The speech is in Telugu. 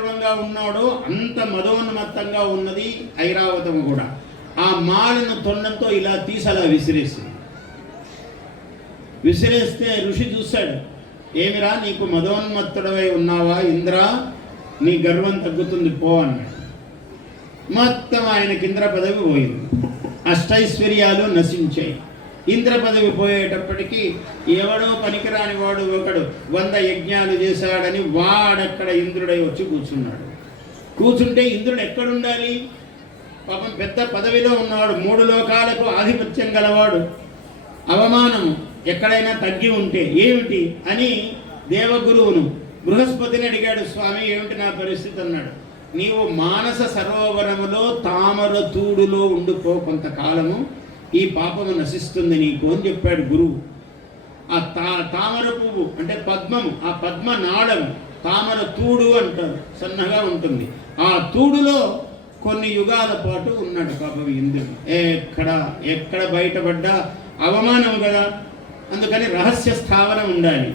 గర్వంగా ఉన్నాడో అంత మదోన్మత్తంగా ఉన్నది ఐరావతం కూడా. ఆ మాలను తొండంతో ఇలా తీసి అలా విసిరేస్తే ఋషి చూశాడు. ఏమిరా, నీకు మదోన్మత్తుడవై ఉన్నావా ఇంద్ర, నీ గర్వం తగ్గుతుంది పో అన్నాడు. మొత్తం ఆయనకి ఇంద్ర పదవి పోయింది, అష్టైశ్వర్యాలు నశించాయి. ఇంద్ర పదవి పోయేటప్పటికీ ఎవడో పనికిరాని వాడు ఒకడు 100 యజ్ఞాలు చేశాడని వాడక్కడ ఇంద్రుడై వచ్చి కూర్చున్నాడు. కూర్చుంటే ఇంద్రుడు ఎక్కడుండాలి? పాపం పెద్ద పదవిలో ఉన్నవాడు, 3 లోకాలకు ఆధిపత్యం గలవాడు. అవమానం ఎక్కడైనా తగ్గి ఉంటే ఏమిటి అని దేవగురువును బృహస్పతిని అడిగాడు. స్వామి, ఏమిటి నా పరిస్థితి అన్నాడు. నీవు మానస సరోవరములో తామర తూడులో ఉండిపో కొంతకాలము, ఈ పాపము నశిస్తుంది నీకు అని చెప్పాడు గురువు. ఆ తామర పువ్వు అంటే పద్మము, ఆ పద్మ నాళము తామర తూడు అంటారు, సన్నగా ఉంటుంది. ఆ తూడులో కొన్ని యుగాల పాటు ఉన్నాడు పాపం ఇంద్రుడు. ఎక్కడ బయటపడ్డా అవమానం కదా, అందుకని రహస్య స్థావరం ఉండాలి.